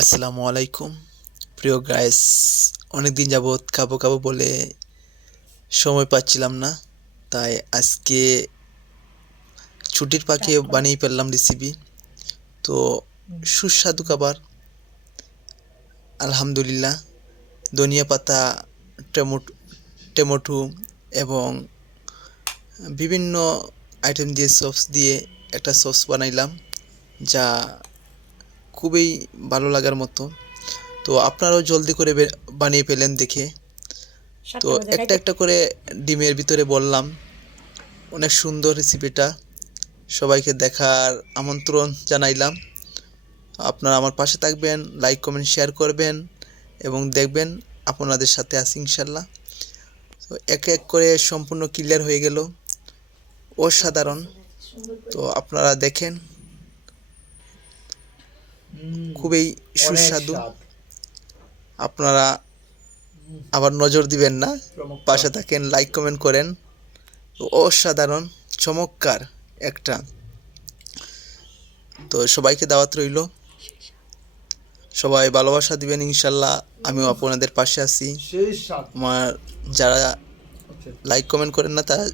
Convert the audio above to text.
আসসালামু আলাইকুম প্রিয় গাইস। অনেক দিন যাবৎ খাবো খাবো বলে সময় পাচ্ছিলাম না, তাই আজকে ছুটির পাখি বানিয়ে ফেললাম রেসিপি। তো সুস্বাদু খাবার, আলহামদুলিল্লাহ। ধনিয়া পাতা, টমেটো টমেটো এবং বিভিন্ন আইটেম দিয়ে সস দিয়ে একটা সস বানাইলাম, যা খুবই ভালো লাগার মতো। তো আপনারাও জলদি করে বানিয়ে ফেলেন দেখে। তো একটা একটা করে ডিমের ভিতরে বললাম। অনেক সুন্দর রেসিপিটা, সবাইকে দেখার আমন্ত্রণ জানাইলাম। আপনারা আমার পাশে থাকবেন, লাইক কমেন্ট শেয়ার করবেন এবং দেখবেন আপনাদের সাথে আছি ইনশাল্লাহ। তো এক এক করে সম্পূর্ণ ক্লিয়ার হয়ে গেল, অসাধারণ। তো আপনারা দেখেন, খুবই সুস্বাদু। আপনারা আবার নজর দিবেন না, পাশে থাকেন, লাইক কমেন্ট করেন। অসাধারণ, চমৎকার একটা। তো সবাইকে দাওয়াত রইল, সবাই ভালোবাসা দিবেন ইনশাল্লাহ। আমিও আপনাদের পাশে আছি। আমার যারা লাইক কমেন্ট করেন না, তারা